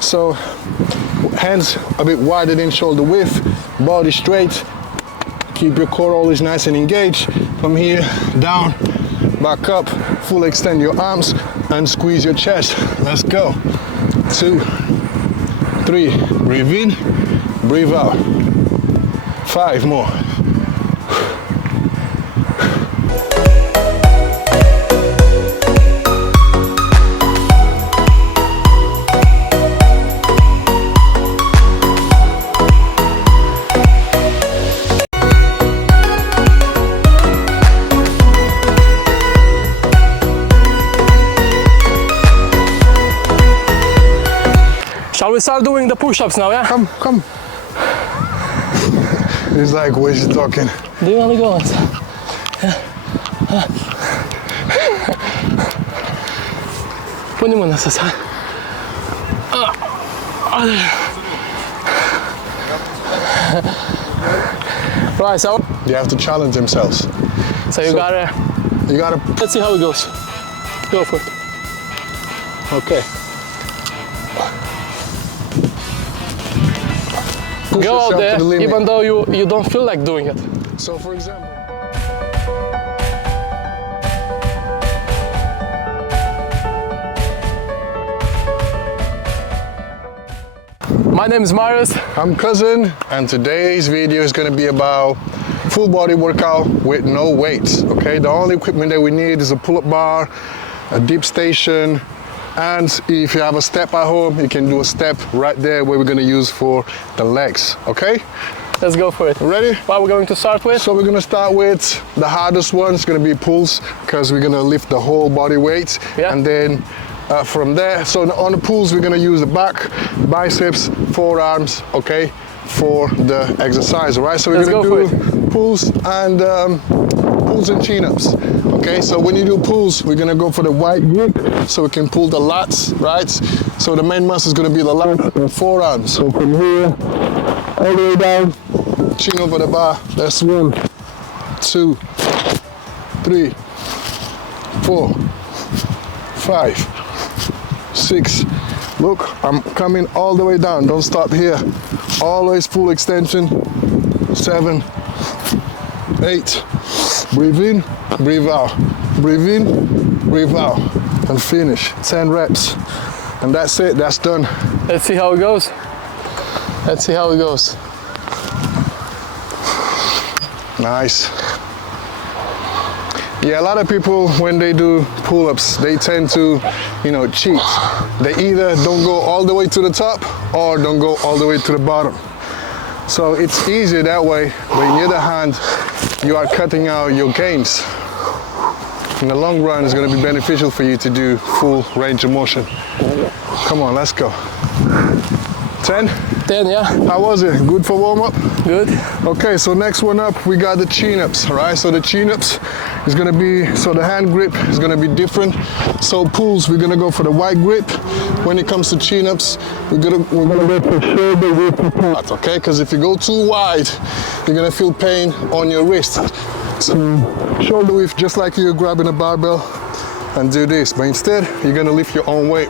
So hands a bit wider than shoulder width, body straight. Keep your core always nice and engaged. From here, down, back up, full extend your arms and squeeze your chest. Let's go. 2, 3, breathe in, breathe out. 5 more. Shall we start doing the push-ups now, yeah? Come. He's like, what is he talking? Do you want to go on? Puni mâna sus. Right, so You have to challenge themselves. so you gotta, let's see how it goes. Go for it. Okay. Push Go out yourself there, to the limit. even though you don't feel like doing it. So for example, My name is Marius. I'm Kuzin, and today's video is going to be about full body workout with no weights. Okay, the only equipment that we need is a pull-up bar, a dip station, and if you have a step at home, you can do a step right there where we're going to use for the legs. Okay, Let's go for it. ready? What we're going to start with? So we're going to start with the hardest one. It's going to be pulls, because we're going to lift the whole body weight. Yeah. And then from there, so on the pulls, we're going to use the back, biceps, forearms, okay, for the exercise. All right, so we're Let's going go to do pulls and chin-ups. Okay, so when you do pulls, we're going to go for the wide grip, so we can pull the lats, right? So the main muscle is going to be the lats and forearms. So from here, all the way down, chin over the bar. That's 1, 2, 3, 4, 5, 6. Look, I'm coming all the way down. Don't stop here. Always full extension. 7, 8. Breathe in, breathe out. Breathe in, breathe out. And finish. 10 reps. And that's it. That's done. Let's see how it goes. Let's see how it goes. Nice. Yeah, a lot of people, when they do pull-ups, they tend to, cheat. They either don't go all the way to the top or don't go all the way to the bottom. So it's easier that way, but on the other hand, you are cutting out your gains. In the long run, it's going to be beneficial for you to do full range of motion. Come on, let's go. 10? 10, yeah? How was it? Good for warm-up? Good. Okay, so next one up, we got the chin-ups, all right? So the chin-ups is gonna be, so the hand grip is gonna be different. So pulls, we're gonna go for the wide grip. When it comes to chin-ups, we're gonna go for shoulder width apart, okay? Because if you go too wide, you're gonna feel pain on your wrist. So shoulder width, just like you're grabbing a barbell and do this, but instead, you're gonna lift your own weight.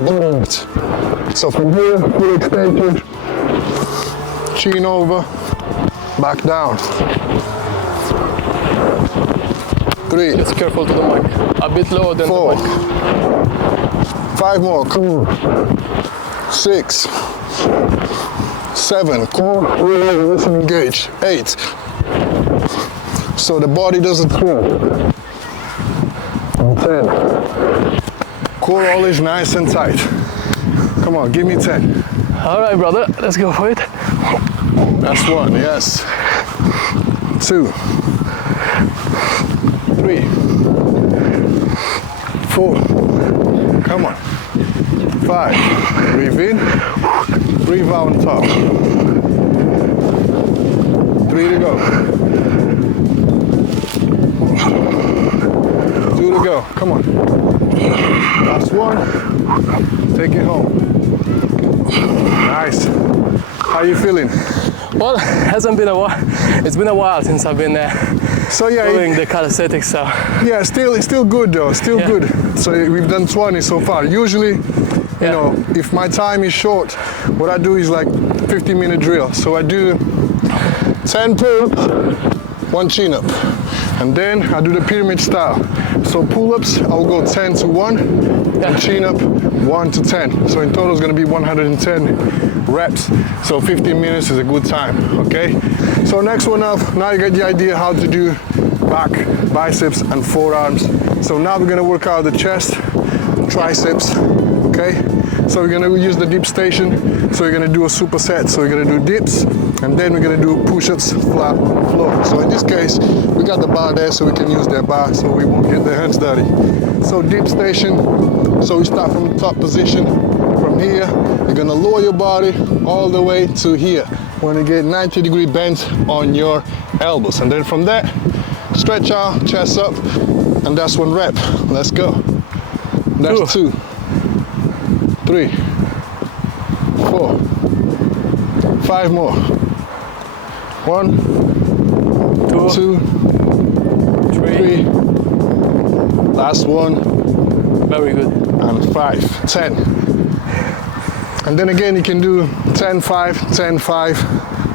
So from here, full extension, chin over, back down. 3, It's careful to the mic. A bit lower than 4, the mic. 5 more. Come on. 6, 7. Core, listen, engage. 8. So the body doesn't throw. 10. Core always nice and tight. Come on, give me 10. All right, brother. Let's go for it. That's 1, yes. 2, 3, 4. Come on. 5. Breathe in. Breathe out on top. 3 to go. 2 to go. Come on. Last 1. Take it home. Nice. How you feeling? Well, it hasn't been a while. It's been a while since I've been So yeah, doing the calisthenics. So yeah, it's still good though. Still Yeah. good. So we've done 20 so far. Usually, you know, if my time is short, what I do is like 15-minute drill. So I do 10 pull-ups, 1 chin-up. And then I do the pyramid style. So pull-ups, I'll go 10 to 1, and chin-up 1 to 10. So in total it's gonna be 110 reps. So 15 minutes is a good time, okay? So next one up, now you get the idea how to do back, biceps, and forearms. So now we're gonna work out the chest, triceps, okay? So we're gonna use the dip station. So we're gonna do a superset. So we're gonna do dips, and then we're gonna do push-ups flat on the floor. So in this case, we got the bar there, so we can use that bar, so we won't get the hands dirty. So dip station. So we start from the top position. From here, you're gonna lower your body all the way to here. When you get 90-degree bend on your elbows, and then from there, stretch out, chest up, and that's 1 rep. Let's go. That's 2, 3, 4, 5 more. 1, 2, 3. Last 1. Very good. And 5, 10. And then again, you can do 10, 5, 10, 5.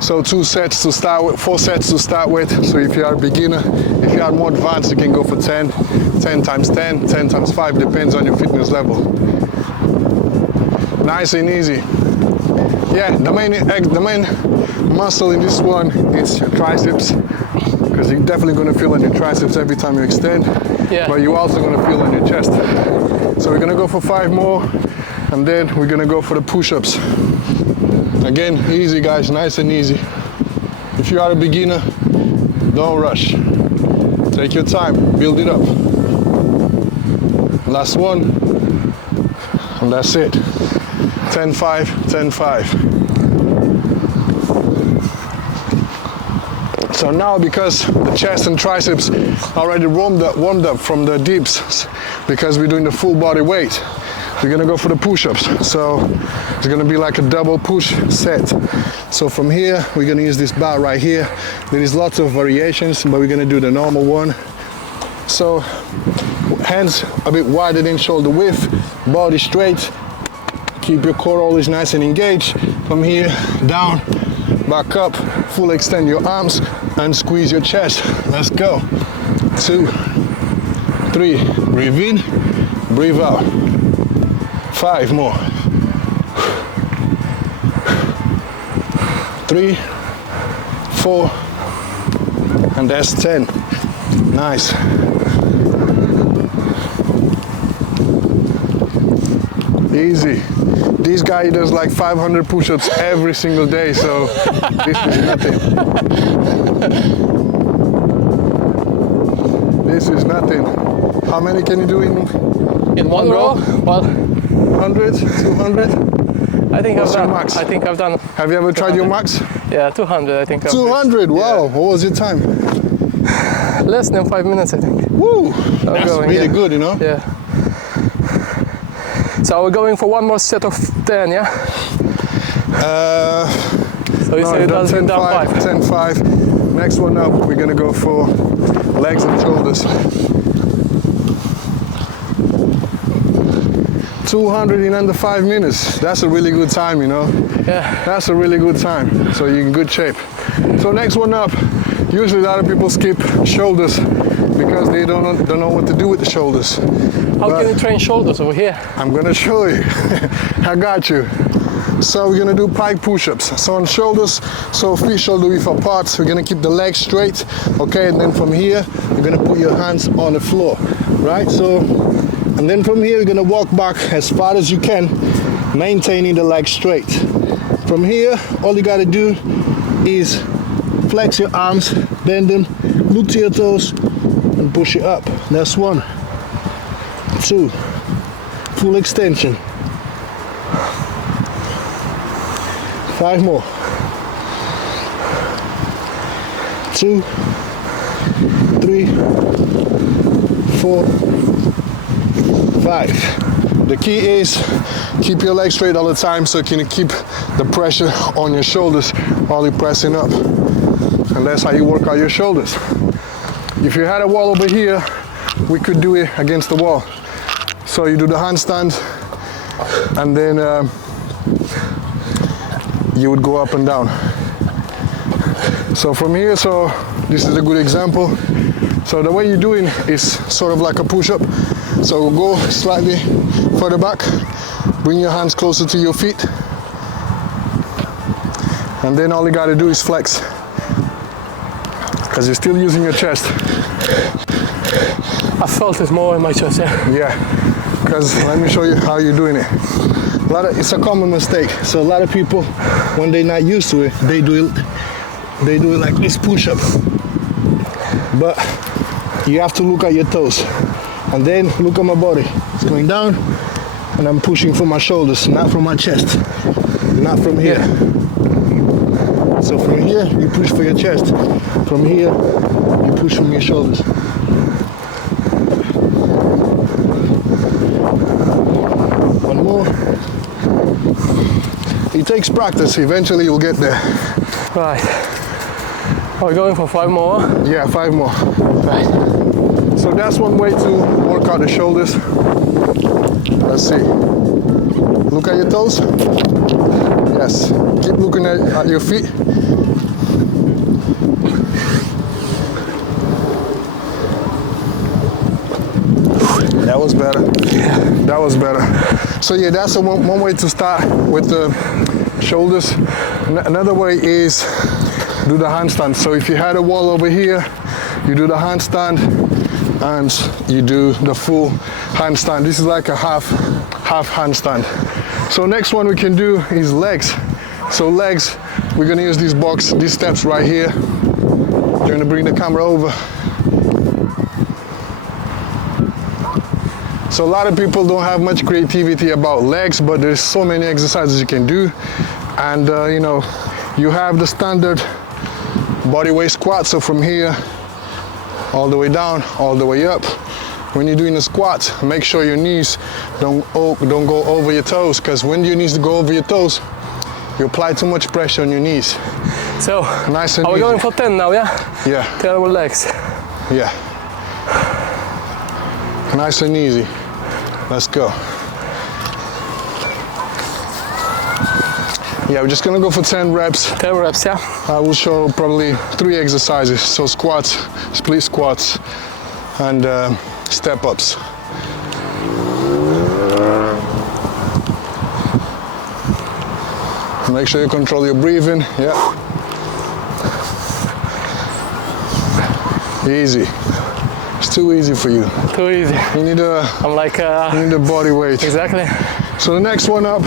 So 2 sets to start with, 4 sets to start with. So if you are a beginner, if you are more advanced, you can go for 10, 10 times 10, 10 times 5, depends on your fitness level. Nice and easy. Yeah, the main muscle in this one is your triceps, because you're definitely going to feel on your triceps every time you extend, but you're also going to feel on your chest. So we're going to go for 5 more, and then we're going to go for the push-ups. Again, easy guys, nice and easy. If you are a beginner, don't rush. Take your time, build it up. Last 1, and that's it. 10, 5, 10, 5. So now, because the chest and triceps already warmed up from the dips, because we're doing the full body weight, we're gonna go for the push-ups. So it's gonna be like a double push set. So from here, we're gonna use this bar right here. There is lots of variations, but we're gonna do the normal one. So hands a bit wider than shoulder width, body straight. Keep your core always nice and engaged. From here, down, back up, full extend your arms and squeeze your chest. Let's go. 2, 3, breathe in, breathe out. 5 more. 3, 4, and that's 10. Nice. Easy. This guy does like 500 push-ups every single day, so this is nothing. This is nothing. How many can you do in one row? Well, 100, 200? I think What's I've done. your max? I think I've done. Have you ever tried your max? Yeah, 200. I think. 200. Wow. Yeah. What was your time? Less than 5 minutes, I think. Woo. That's going, really good, you know. Yeah. So we're going for 1 more set of 10, yeah? So you said it does 10, down 5, 10, 5. Next one up, we're gonna go for legs and shoulders. 200 in under 5 minutes. That's a really good time, you know? Yeah. That's a really good time. So you're in good shape. So next one up, usually a lot of people skip shoulders because they don't know what to do with the shoulders. How can you train shoulders over here? I'm gonna show you. I got you. So we're gonna do pike push-ups. So on shoulders, so feet shoulder width apart. We're gonna keep the legs straight, okay? And then from here, you're gonna put your hands on the floor, right? So, and then from here, you're gonna walk back as far as you can, maintaining the legs straight. From here, all you gotta do is flex your arms, bend them, look to your toes, and push it up. That's 1, 2, full extension. 5 more. 2, 3, 4, 5. The key is keep your legs straight all the time so you can keep the pressure on your shoulders while you're pressing up. And that's how you work out your shoulders. If you had a wall over here, we could do it against the wall. So you do the handstand, and then you would go up and down. So from here, so this is a good example. So the way you're doing is sort of like a push-up. So go slightly further back, bring your hands closer to your feet, and then all you got to do is flex, because you're still using your chest. I felt it more in my chest, yeah. Yeah, because let me show you how you're doing it. It's a common mistake. So a lot of people, when they're not used to it, they do it like this push-up. But you have to look at your toes, and then look at my body. It's going down, and I'm pushing from my shoulders, not from my chest, not from here. So from here, you push for your chest. From here, you push from your shoulders. One more. It takes practice. Eventually, you'll get there. Right. Are we going for 5 more? Yeah, 5 more. Right. So that's one way to work out the shoulders. Let's see. Look at your toes. Yes. Keep looking at your feet. That was better. Yeah. That was better. So yeah, that's one way to start with the shoulders. Another way is do the handstand. So if you had a wall over here, you do the handstand and you do the full handstand. This is like a half handstand. So next one we can do is legs. So legs, we're gonna use these steps right here. You're gonna bring the camera over. So a lot of people don't have much creativity about legs, but there's so many exercises you can do. And you know, you have the standard body weight squat. So from here, all the way down, all the way up. When you're doing a squat, make sure your knees don't go over your toes, because when your knees go over your toes, you apply too much pressure on your knees. So, nice and are we easy. going for 10 now, yeah? Yeah. 10 with legs. Yeah. Nice and easy. Let's go. Yeah, we're just gonna go for 10 reps. 10 reps, yeah? I will show probably 3 exercises. So squats, split squats, and step ups. Make sure you control your breathing. Yeah. Easy. It's too easy for you. Too easy. You need a. I'm like. You need a body weight. Exactly. So the next one up,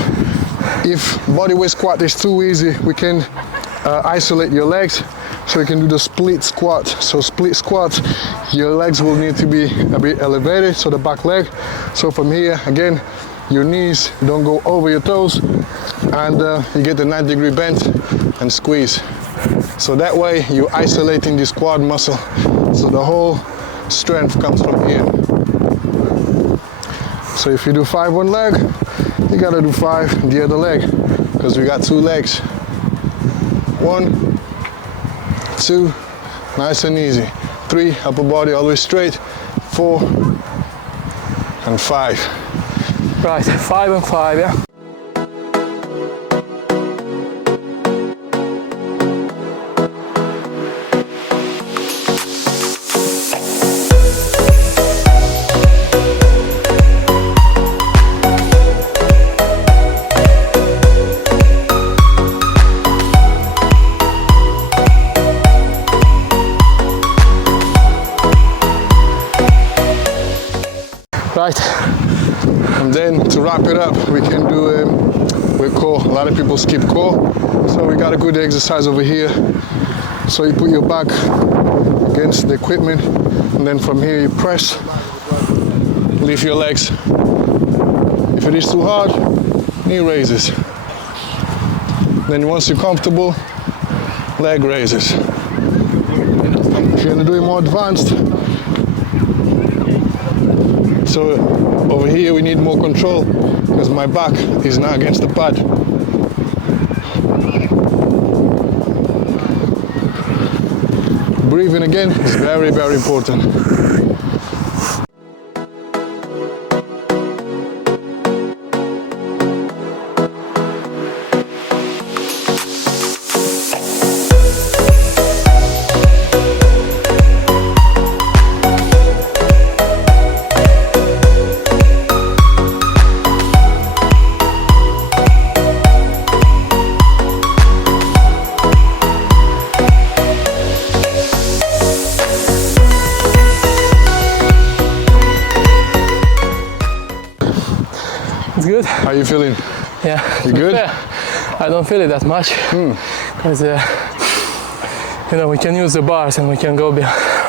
if body weight squat is too easy, we can isolate your legs. So you can do the split squat. So split squat, your legs will need to be a bit elevated, so the back leg. So from here, again, your knees don't go over your toes, and you get the 90-degree bend and squeeze. So that way you're isolating this quad muscle. So the whole strength comes from here. So if you do 5 one leg, you gotta do 5 the other leg, because we got 2 legs. 1, 2, nice and easy. 3, upper body always straight. 4 and 5. Right, 5 and 5, yeah? Right. And then to wrap it up, we can do with core. A lot of people skip core. So we got a good exercise over here. So you put your back against the equipment, and then from here you press, lift your legs. If it is too hard, knee raises. Then once you're comfortable, leg raises. If you're gonna do it more advanced, so over here we need more control, because my back is not against the pad. Breathing again is very, very important. you feeling? Yeah. You good? Yeah. I don't feel it that much because you know, we can use the bars and we can go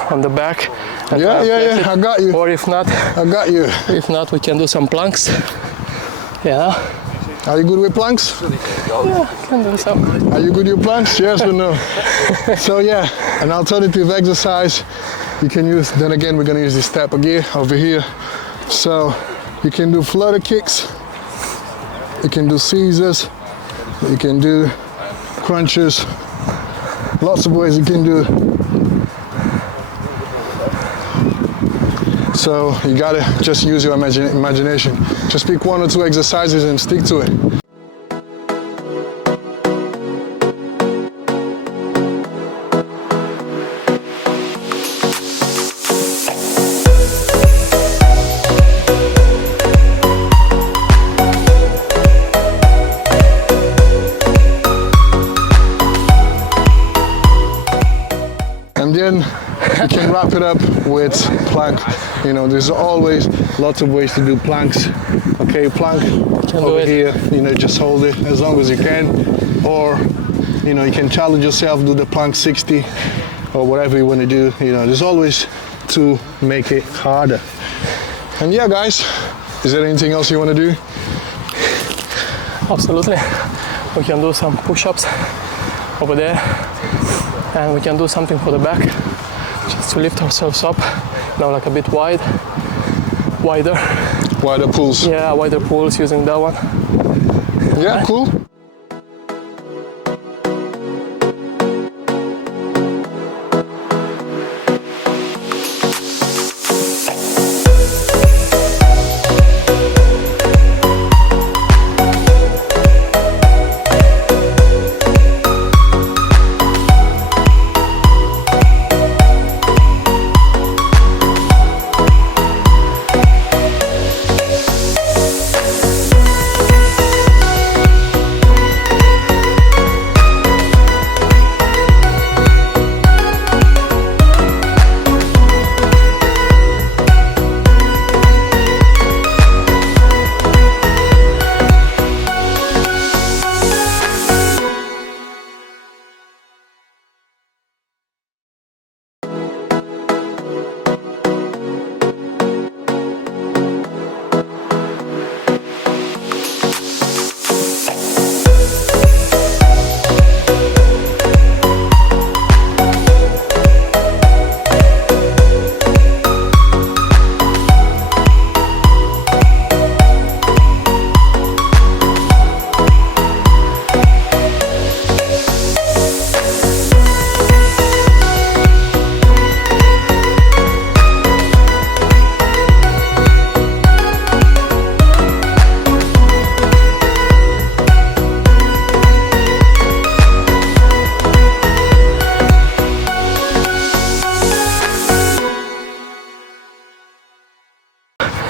on the back. Yeah. I got you. Or if not, I got you. if not, we can do some planks. Yeah. Are you good with planks? Yeah, can do some. Are you good with planks? Yes or no? So yeah, an alternative exercise you can use. Then again, we're gonna use this type of gear over here. So you can do flutter kicks. You can do Caesars. You can do crunches. Lots of ways you can do. So you gotta just use your imagination. Just pick 1 or 2 exercises and stick to it. And then you can wrap it up with plank. You know, there's always lots of ways to do planks. Okay, plank over here, you know, just hold it as long as you can. Or, you know, you can challenge yourself, do the plank 60 or whatever you want to do. You know, there's always to make it harder. And yeah, guys, is there anything else you want to do? Absolutely. We can do some push-ups over there. And we can do something for the back, just to lift ourselves up, now like a bit wider. Wider pulls. Yeah, wider pulls using that one. Yeah, cool.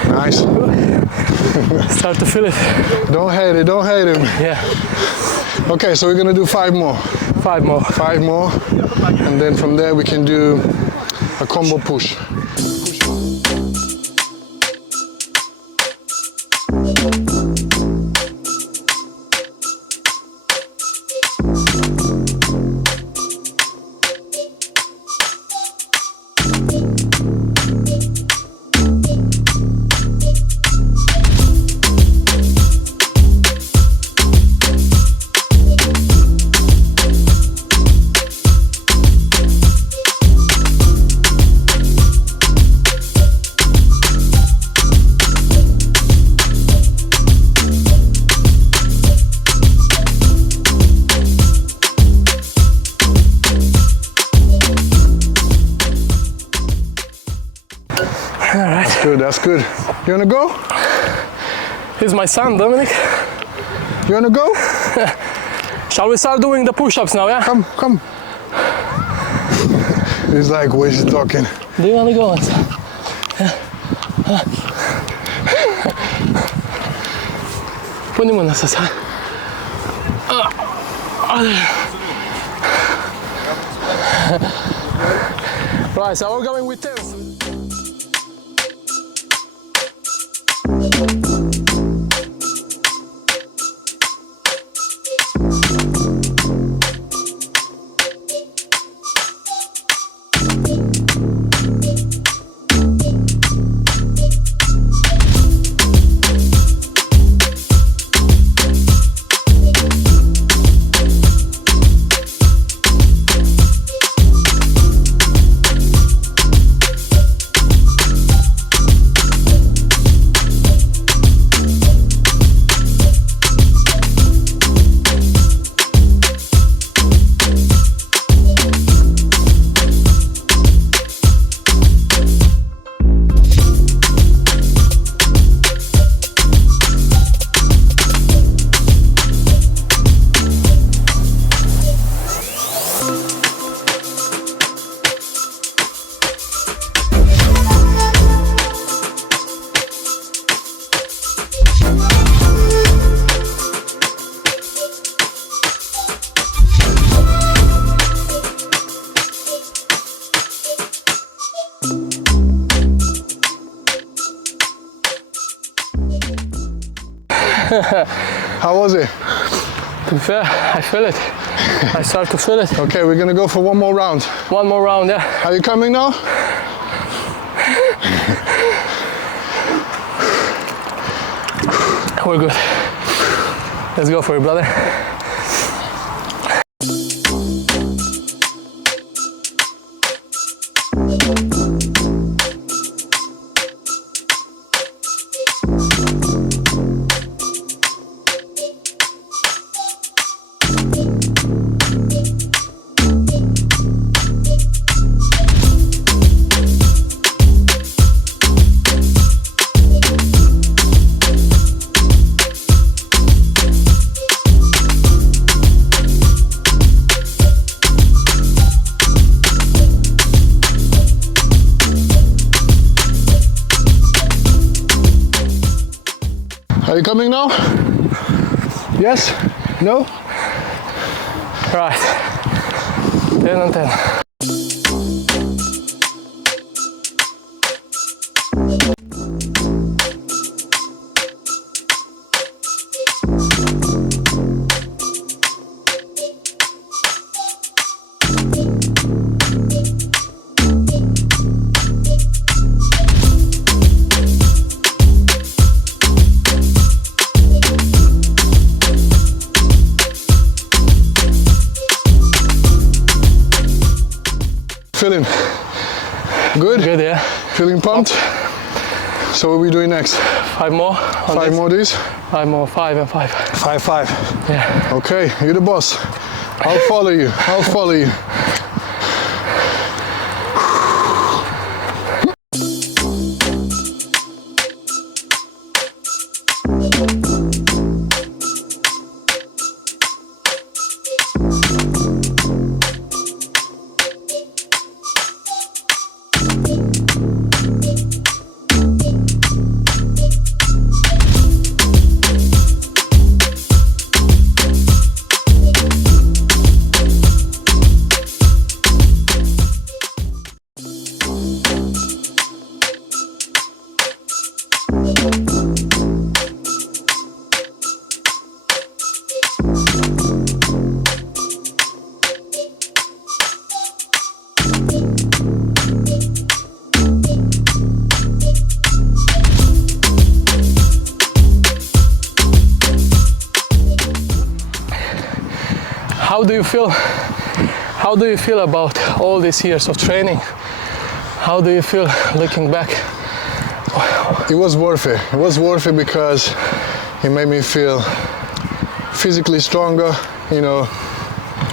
Nice. Start to feel it. Don't hate it, don't hate him. Yeah. Okay, so we're gonna do 5 more. 5 more. 5 more. And then from there we can do a combo push. Good, that's good. You wanna go? Here's my son, Dominic. You wanna go? Shall we start doing the push-ups now, yeah? Come, come. He's like, what is he talking? Do you wanna go? Puni mâna să Right, so we're going with 10. How was it? To be fair, I feel it. I start to feel it. Okay, we're gonna go for one more round. One more round, yeah. Are you coming now? We're good. Let's go for it, brother. Are you coming now? Yes? No? Right. 10 and 10. Feeling good? Good, yeah. Feeling pumped? So what are we doing next? 5 more. 5 more days? 5 more, 5 and 5. 5. Yeah. Okay, you're the boss. I'll follow you. I'll follow you. How do you feel? How do you feel about all these years of training? How do you feel looking back? It was worth it. It was worth it because it made me feel physically stronger, you know,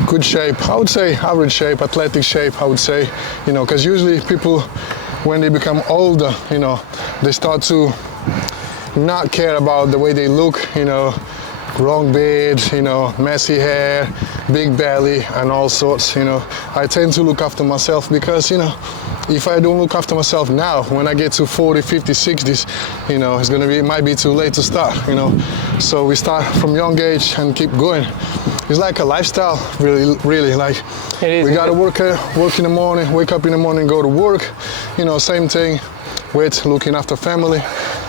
good shape. I would say average shape, athletic shape, I would say, you know, because usually people, when they become older, you know, they start to not care about the way they look, you know, wrong beard, you know, messy hair, big belly and all sorts, you know. I tend to look after myself because, you know, if I don't look after myself now, when I get to 40, 50, 60s, you know, it might be too late to start, you know. So we start from young age and keep going. It's like a lifestyle, really. Like, we gotta work in the morning, wake up in the morning, go to work, you know, same thing with looking after family.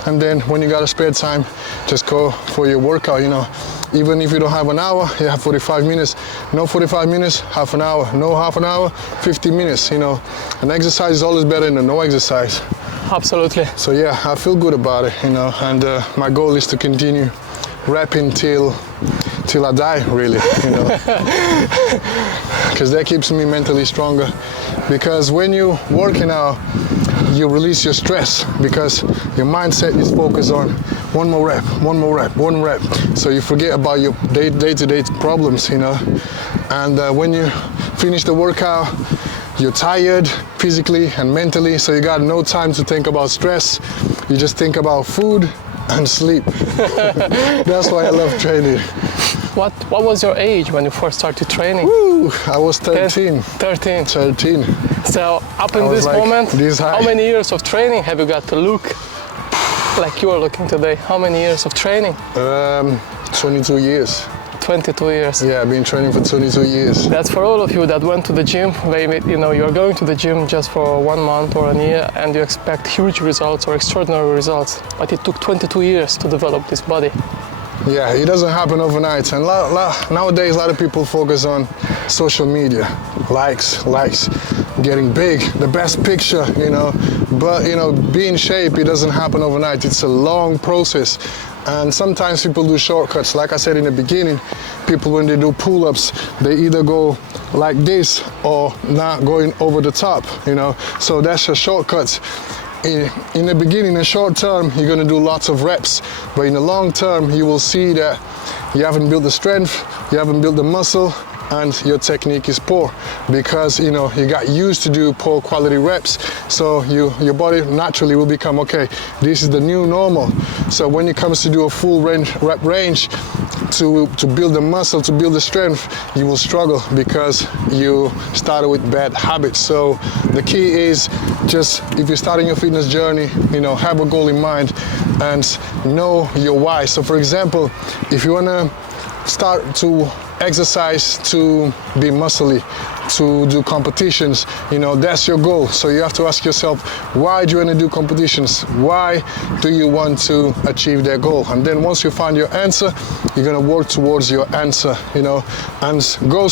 And then when you got a spare time, just go for your workout, you know. Even if you don't have an hour, you have 45 minutes. No 45 minutes, half an hour. No half an hour, 50 minutes, you know. And exercise is always better than no exercise. Absolutely. So yeah, I feel good about it, you know. And my goal is to continue rapping till I die, really, you know. Because that keeps me mentally stronger. Because when you're working out, you release your stress because your mindset is focused on one more rep, one more rep, one rep. So you forget about your day-to-day problems, you know. And when you finish the workout, you're tired physically and mentally, so you got no time to think about stress. You just think about food and sleep. That's why I love training. What was your age when you first started training? Woo, I was 13. 13. 13. So up in this like moment, this high. How many years of training have you got to look like you are looking today? How many years of training? 22 years. 22 years. Yeah, I've been training for 22 years. That's for all of you that went to the gym. Maybe, you know, you're going to the gym just for 1 month or a year and you expect huge results or extraordinary results. But it took 22 years to develop this body. Yeah, it doesn't happen overnight. And nowadays, a lot of people focus on social media, likes, getting big, the best picture, you know. But, you know, being in shape, it doesn't happen overnight. It's a long process. And sometimes people do shortcuts. Like I said in the beginning, people, when they do pull-ups, they either go like this or not going over the top, you know. So that's a shortcut. In the beginning, in the short term, you're gonna do lots of reps. But in the long term, you will see that you haven't built the strength, you haven't built the muscle, and your technique is poor because, you know, you got used to do poor quality reps. So your body naturally will become, okay, this is the new normal. So when it comes to do a full rep range, to build the muscle, to build the strength, you will struggle because you started with bad habits. So the key is just, if you're starting your fitness journey, you know, have a goal in mind and know your why. So for example, if you wanna start to exercise to be muscly, to do competitions, you know, that's your goal. So you have to ask yourself, why do you want to do competitions? Why do you want to achieve that goal? And then once you find your answer, you're going to work towards your answer, you know, and go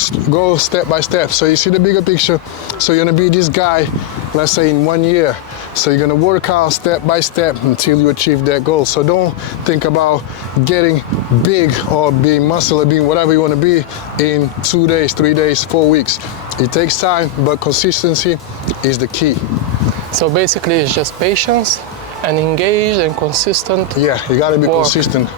step by step. So you see the bigger picture. So you're going to be this guy, let's say in 1 year. So you're gonna work out step by step until you achieve that goal. So don't think about getting big or being muscle or being whatever you wanna be in 2 days, 3 days, 4 weeks. It takes time, but consistency is the key. So basically it's just patience and engaged and consistent. Yeah, you gotta be work. consistent.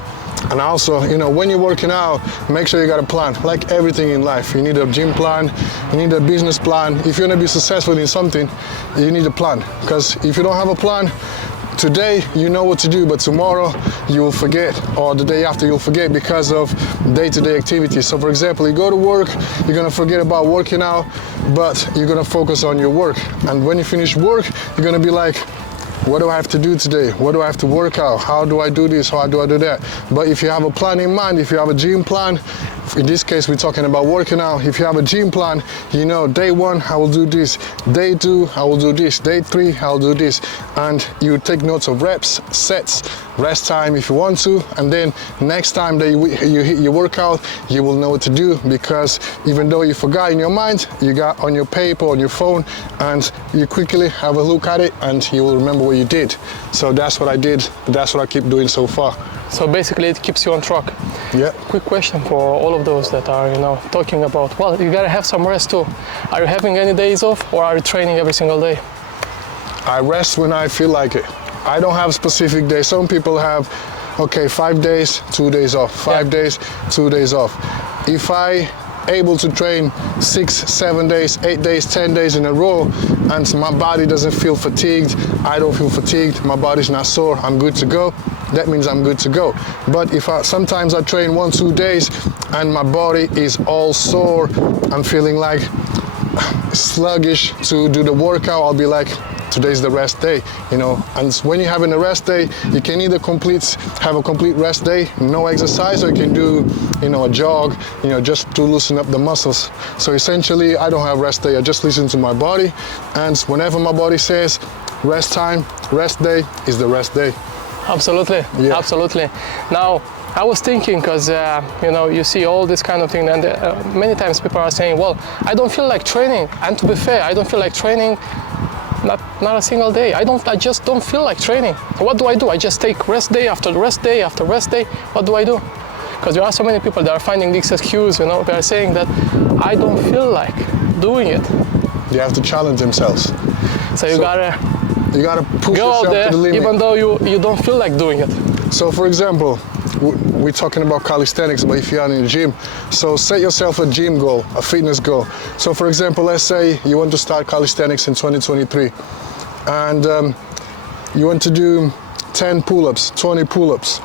And also, you know, when you're working out, make sure you got a plan. Like everything in life, you need a gym plan, you need a business plan. If you want to be successful in something, you need a plan. Because if you don't have a plan, today you know what to do, but tomorrow you will forget, or the day after you'll forget because of day-to-day activities. So for example, you go to work, you're gonna forget about working out, but you're gonna focus on your work. And when you finish work, you're gonna be like, what do I have to do today? What do I have to work out? How do I do this? How do I do that? But if you have a plan in mind, if you have a gym plan, in this case, we're talking about working out. If you have a gym plan, you know, day 1, I will do this. Day 2, I will do this. Day 3, I'll do this. And you take notes of reps, sets, rest time if you want to. And then next time that you hit your workout, you will know what to do, because even though you forgot in your mind, you got on your paper, on your phone, and you quickly have a look at it and you will remember what you did. So that's what I did. That's what I keep doing so far. So basically it keeps you on track. Yeah. Quick question for all of those that are, you know, talking about, well, you gotta have some rest too. Are you having any days off, or are you training every single day? I rest when I feel like it. I don't have specific days. Some people have, okay, 5 days, 2 days off. 5 days, 2 days off. If I able to train 6, 7 days, 8 days, 10 days in a row, and my body doesn't feel fatigued, I don't feel fatigued, my body's not sore, I'm good to go, that means I'm good to go. But if sometimes I train 1, 2 days and my body is all sore, I'm feeling like sluggish to do the workout, I'll be like, today's the rest day, you know. And when you're having a rest day, you can either have a complete rest day, no exercise, or you can do, you know, a jog, you know, just to loosen up the muscles. So essentially, I don't have rest day. I just listen to my body, and whenever my body says rest time, rest day is the rest day. Absolutely, yeah. Absolutely. Now, I was thinking, because you know, you see all this kind of thing, and many times people are saying, well, I don't feel like training. And to be fair, I don't feel like training not a single day. I just don't feel like training. What do? I just take rest day after rest day after rest day. What do I do? Because there are so many people that are finding this excuse, you know, they are saying that I don't feel like doing it. You have to challenge themselves. So you gotta push go yourself out there, to the limit. even though you don't feel like doing it. So for example, we're talking about calisthenics, but if you're in the gym, so set yourself a gym goal, a fitness goal. So for example, let's say you want to start calisthenics in 2023, and you want to do 10 pull-ups, 20 pull-ups,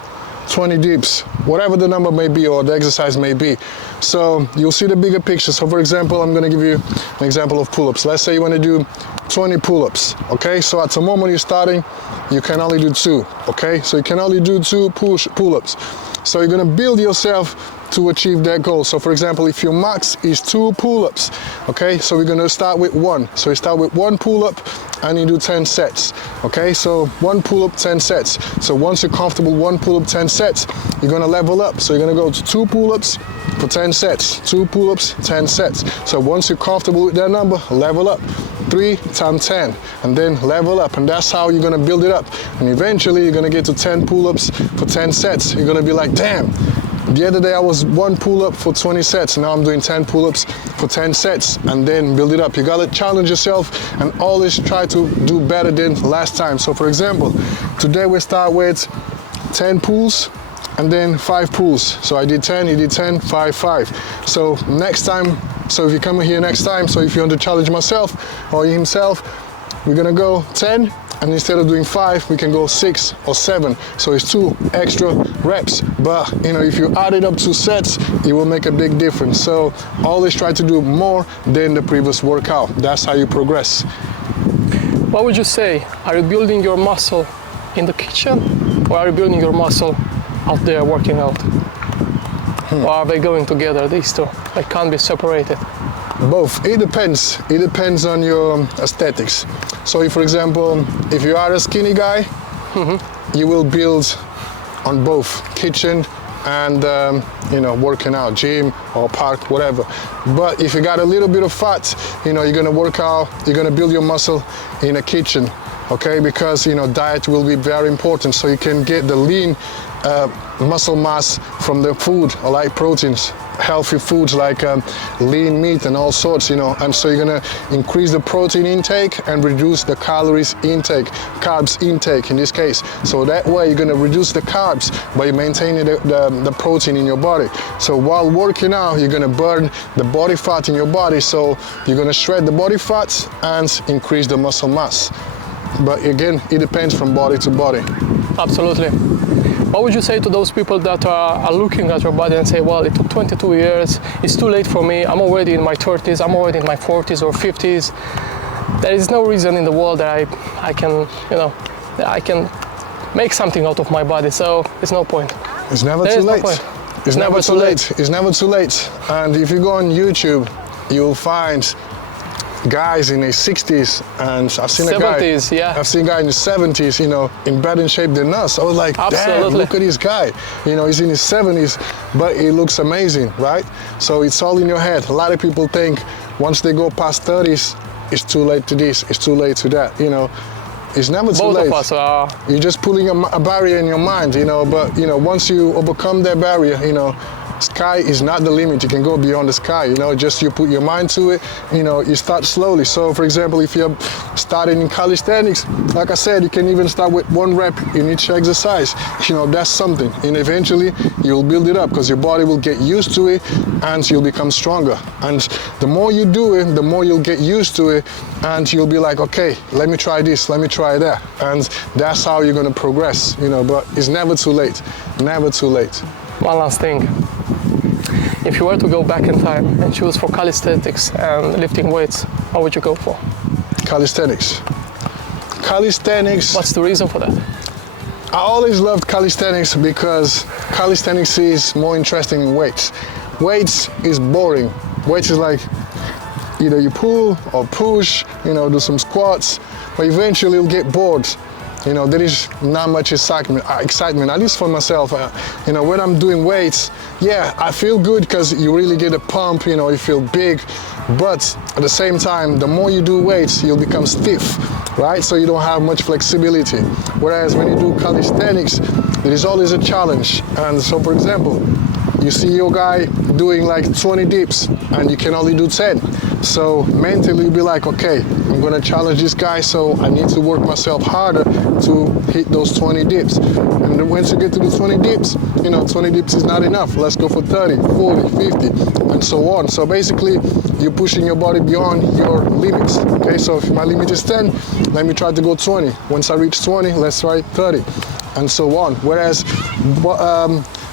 20 dips, whatever the number may be or the exercise may be. So you'll see the bigger picture. So for example, I'm going to give you an example of pull-ups. Let's say you want to do 20 pull-ups, okay? So at the moment you're starting, you can only do 2, okay? So you can only do 2 pull-ups. So you're going to build yourself to achieve that goal. So for example, if your max is 2 pull-ups, okay, so we're going to start with 1. So you start with 1 pull-up and you do 10 sets, okay? So 1 pull-up, 10 sets. So once you're comfortable, 1 pull-up, 10 sets, you're going to level up. So you're going to go to 2 pull-ups for 10 sets, 2 pull-ups, 10 sets. So once you're comfortable with that number, level up. 3 times 10, and then level up, and that's how you're going to build it up. And eventually you're going to get to 10 pull-ups for 10 sets. You're going to be like, damn, the other day I was 1 pull-up for 20 sets, now I'm doing 10 pull-ups for 10 sets, and then build it up. You got to challenge yourself and always try to do better than last time. So for example, today we start with 10 pulls and then 5 pulls. So I did 10, you did 10, 5, 5. So next time, so if you come here next time, so if you want to challenge myself or himself, we're gonna go 10, and instead of doing 5, we can go 6 or 7. So it's 2 extra reps. But you know, if you add it up to sets, it will make a big difference. So always try to do more than the previous workout. That's how you progress. What would you say? Are you building your muscle in the kitchen, or are you building your muscle out there working out? Or are they going together, these two? They can't be separated. Both. It depends. It depends on your aesthetics. So if, for example, if you are a skinny guy, you will build on both kitchen and you know, working out, gym or park, whatever. But if you got a little bit of fat, you know, you're gonna work out, you're gonna build your muscle in a kitchen, okay? Because, you know, diet will be very important, so you can get the lean muscle mass from the food, like proteins, healthy foods like lean meat and all sorts, you know. And so you're gonna increase the protein intake and reduce the calories intake, carbs intake in this case. So that way you're gonna reduce the carbs by maintaining the protein in your body. So while working out, you're gonna burn the body fat in your body, so you're gonna shred the body fat and increase the muscle mass. But again, it depends from body to body. Absolutely. What would you say to those people that are looking at your body and say, well, it took 22 years, it's too late for me, I'm already in my 30s, I'm already in my 40s or 50s. There is no reason in the world that I can, you know, that I can make something out of my body, so it's no point. It's never too late. It's never too late. It's never too late. And if you go on YouTube, you'll find guys in their 60s, and I've seen 70s, yeah. I've seen a guy in his 70s, you know, in better shape than us. I was like, damn, look at this guy. You know, he's in his 70s, but he looks amazing, right? So it's all in your head. A lot of people think once they go past 30s, it's too late to this, it's too late to that, you know. It's never too late. Both of us are. You're just pulling a barrier in your mind, you know, but, you know, once you overcome that barrier, you know, sky is not the limit. You can go beyond the sky, you know, just you put your mind to it, you know, you start slowly. So for example, if you're starting in calisthenics, like I said, you can even start with 1 rep in each exercise. You know, that's something. And eventually you'll build it up because your body will get used to it and you'll become stronger. And the more you do it, the more you'll get used to it, and you'll be like, okay, let me try this, let me try that. And that's how you're going to progress, you know, but it's never too late. Never too late. One last thing. If you were to go back in time and choose for calisthenics and lifting weights, what would you go for? Calisthenics. Calisthenics. What's the reason for that? I always loved calisthenics because calisthenics is more interesting than weights. Weights is boring. Weights is like either you pull or push, you know, do some squats, but eventually you'll get bored. You know, there is not much excitement, at least for myself. You know, when I'm doing weights, yeah, I feel good because you really get a pump, you know, you feel big. But at the same time, the more you do weights, you'll become stiff, right? So you don't have much flexibility. Whereas when you do calisthenics, there is always a challenge. And so, for example, you see your guy doing like 20 dips and you can only do 10. So mentally you'll be like, okay, I'm gonna challenge this guy, so I need to work myself harder to hit those 20 dips. And then once you get to the 20 dips, you know, 20 dips is not enough. Let's go for 30, 40, 50, and so on. So basically, you're pushing your body beyond your limits, okay? So if my limit is 10, let me try to go 20. Once I reach 20, let's try 30, and so on. Whereas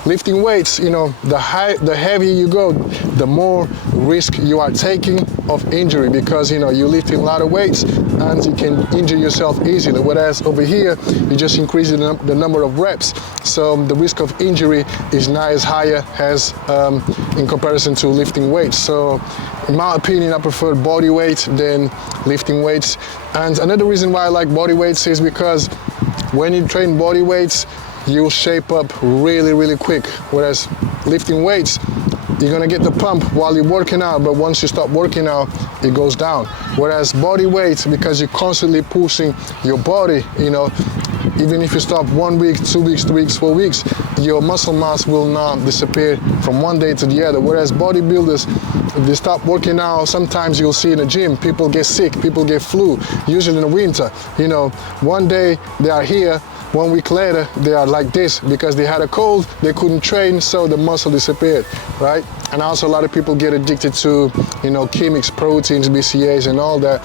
lifting weights, you know, the heavier you go, the more risk you are taking of injury, because, you know, you're lifting a lot of weights and you can injure yourself easily. Whereas over here, you just increase the number of reps. So the risk of injury is not as high as in comparison to lifting weights. So in my opinion, I prefer body weight than lifting weights. And another reason why I like body weights is because when you train body weights, you'll shape up really, really quick. Whereas lifting weights, you're gonna get the pump while you're working out, but once you stop working out, it goes down. Whereas body weights, because you're constantly pushing your body, you know, even if you stop 1 week, 2 weeks, 3 weeks, 4 weeks, your muscle mass will not disappear from one day to the other. Whereas bodybuilders, if they stop working out, sometimes you'll see in the gym, people get sick, people get flu, usually in the winter. You know, one day they are here, 1 week later, they are like this because they had a cold, they couldn't train, so the muscle disappeared, right? And also a lot of people get addicted to, you know, chemics, proteins, BCAAs and all that.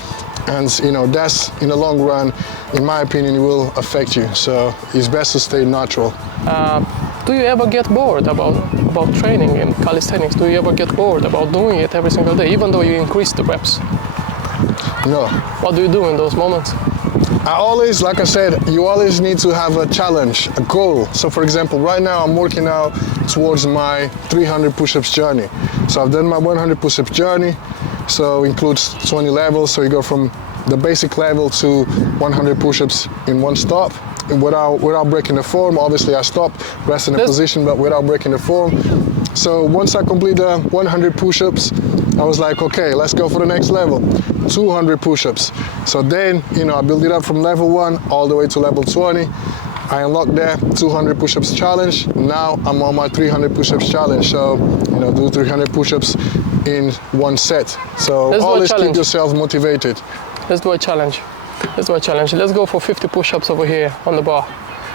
And, you know, that's, in the long run, in my opinion, it will affect you. So it's best to stay natural. Do you ever get bored about training in calisthenics? Do you ever get bored about doing it every single day, even though you increase the reps? No. What do you do in those moments? I always, like I said, you always need to have a challenge, a goal. So for example, right now I'm working out towards my 300 push-ups journey. So I've done my 100 push-ups journey, so includes 20 levels. So you go from the basic level to 100 push-ups in one stop, without breaking the form. Obviously I stop, rest in a position, but without breaking the form. So once I complete the 100 push-ups, I was like, okay, let's go for the next level, 200 push-ups. So then, you know, I build it up from level 1 all the way to level 20. I unlocked that 200 push-ups challenge. Now I'm on my 300 push-ups challenge. So, you know, do 300 push-ups in one set. So always keep yourself motivated. Let's do a challenge. Let's do a challenge. Let's go for 50 push-ups over here on the bar.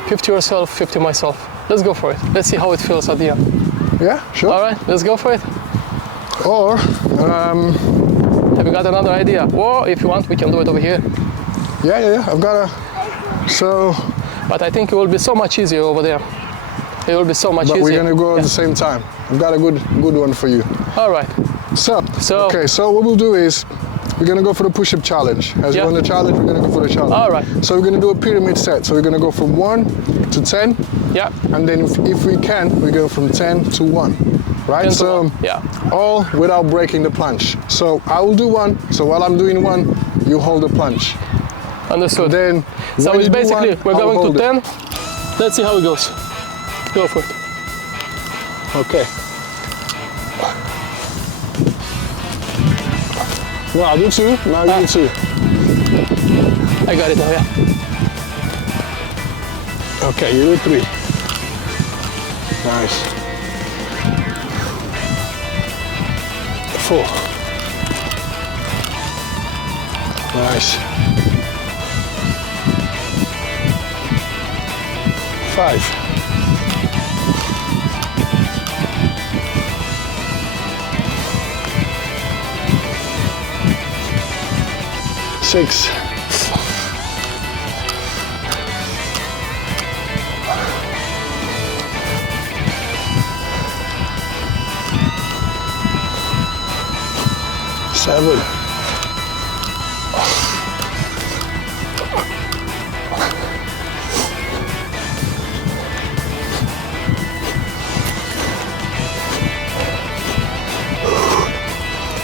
50 yourself, 50 myself. Let's go for it. Let's see how it feels at the end. Yeah, sure. All right, let's go for it. Or, have you got another idea? Or if you want, we can do it over here. Yeah, I've got so... But I think it will be so much easier over there. It will be so much easier. But we're gonna go at the same time. I've got a good one for you. All right. So what we'll do is, we're gonna go for the push-up challenge. As you won the challenge, we're gonna go for the challenge. All right. So we're gonna do a pyramid set. So we're gonna go from 1 to 10. Yeah. And then if we can, we go from 10 to 1. Right? So all without breaking the planche. So I will do 1. So while I'm doing 1, you hold the planche. Understood. Then so it's basically we're going to 10. Let's see how it goes. Go for it. Okay. No, I'll do 2. Now you do 2. I got it now, yeah. Okay, you do 3. Nice. 4. Nice. 5. 6. 7. 8.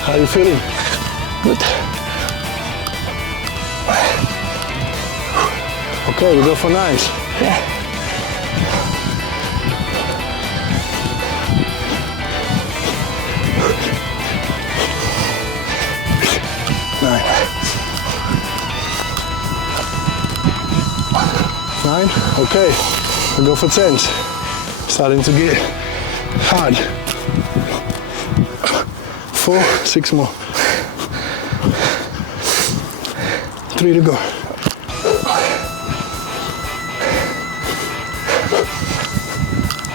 How are you feeling? Good. Okay, we go for 9. Yeah. 9. Okay, we go for 10s. Starting to get hard. 4, 6 more. 3 to go.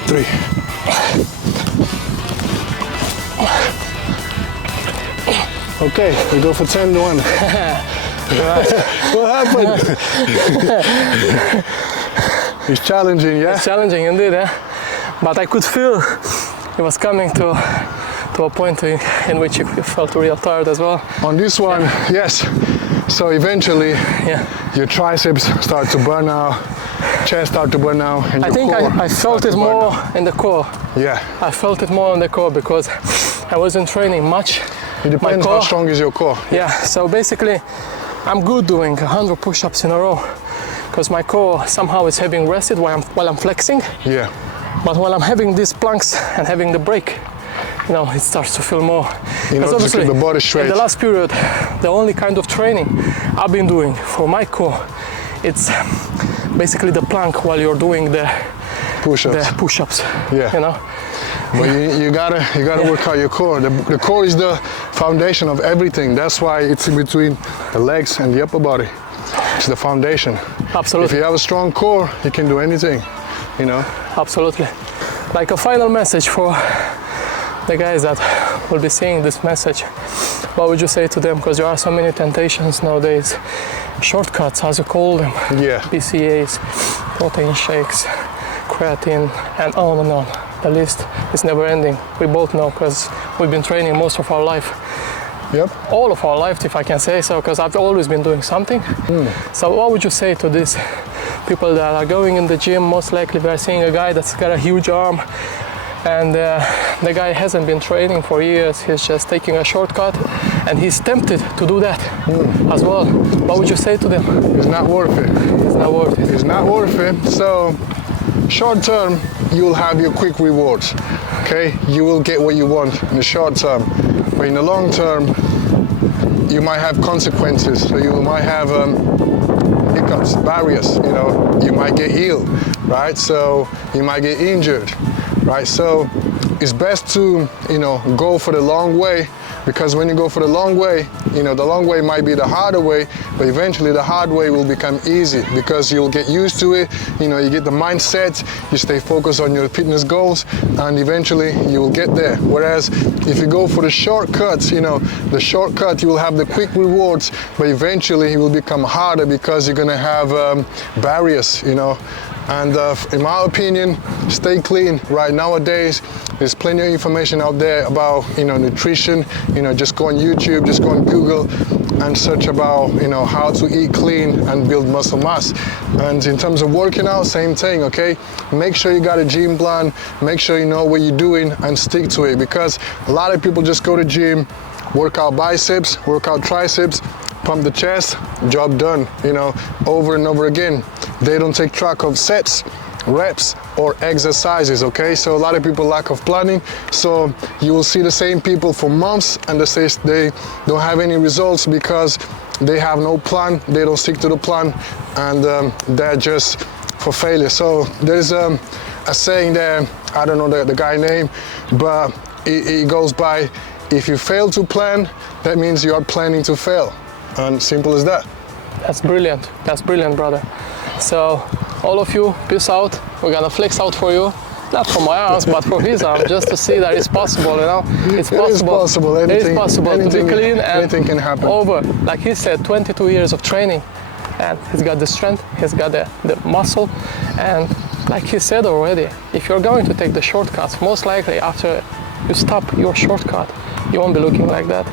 3. Okay, we go for 10 to 1. What happened? It's challenging, yeah? It's challenging indeed, yeah. but I could feel it was coming to a point in which you felt real tired as well. On this one, yes. So eventually, your triceps start to burn out, chest start to burn out, and I think I felt it more in the core. Yeah. I felt it more in the core because I wasn't training much. It depends how strong is your core. Yeah, so basically I'm good doing 100 push-ups in a row because my core somehow is having rested while I'm flexing. Yeah. But while I'm having these planks and having the break, you know, it starts to feel more. You know, to keep the body straight. In the last period, the only kind of training I've been doing for my core, it's basically the plank while you're doing the push-ups. Yeah. You know. But you gotta work out your core. The core is the foundation of everything. That's why it's in between the legs and the upper body. It's the foundation. Absolutely. If you have a strong core, you can do anything, you know? Absolutely. Like a final message for the guys that will be seeing this message, what would you say to them? Because there are so many temptations nowadays. Shortcuts, as you call them. Yeah. BCAs, protein shakes, creatine, and on and on. The list is never ending. We both know because we've been training most of our life. Yep. All of our life, if I can say so, because I've always been doing something. So what would you say to these people that are going in the gym? Most likely they're seeing a guy that's got a huge arm and the guy hasn't been training for years. He's just taking a shortcut and he's tempted to do that as well. What would you say to them? It's not worth it. It's not worth it. It's not worth it. So short term, you'll have your quick rewards, okay? You will get what you want in the short term, but in the long term, you might have consequences. So you might have hiccups, barriers, you know, you might get ill, right? So you might get injured, right? So it's best to, you know, go for the long way, because when you go for the long way, you know, the long way might be the harder way, but eventually the hard way will become easy because you'll get used to it. You know, you get the mindset, you stay focused on your fitness goals, and eventually you will get there. Whereas if you go for the shortcuts, you know, the shortcut, you will have the quick rewards, but eventually it will become harder because you're gonna have barriers, you know. And in my opinion, stay clean. Right nowadays, there's plenty of information out there about, you know, nutrition. You know, just go on YouTube, just go on Google and search about, you know, how to eat clean and build muscle mass. And in terms of working out, same thing, okay? Make sure you got a gym plan, make sure you know what you're doing and stick to it, because a lot of people just go to gym, work out biceps, work out triceps, pump the chest, job done, you know, over and over again. They don't take track of sets, reps, or exercises, okay? So a lot of people lack of planning. So you will see the same people for months and they don't have any results because they have no plan, they don't stick to the plan, and they're just for failure. So there's a saying there, I don't know the guy name, but it goes by, if you fail to plan, that means you are planning to fail. And simple as that. That's brilliant. That's brilliant, brother. So all of you, peace out. We're gonna flex out for you. Not for my arms, but for his arm, just to see that it's possible, you know? It's possible. It is possible. Anything, it is possible to be clean, and anything can happen. Over, like he said, 22 years of training, and he's got the strength, he's got the muscle, and like he said already, if you're going to take the shortcuts, most likely after you stop your shortcut, you won't be looking like that.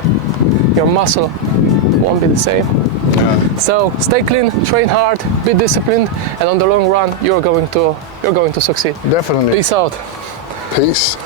Your muscle won't be the same. Yeah. So stay clean, train hard, be disciplined, and on the long run, you're going to succeed. Definitely. Peace out. Peace.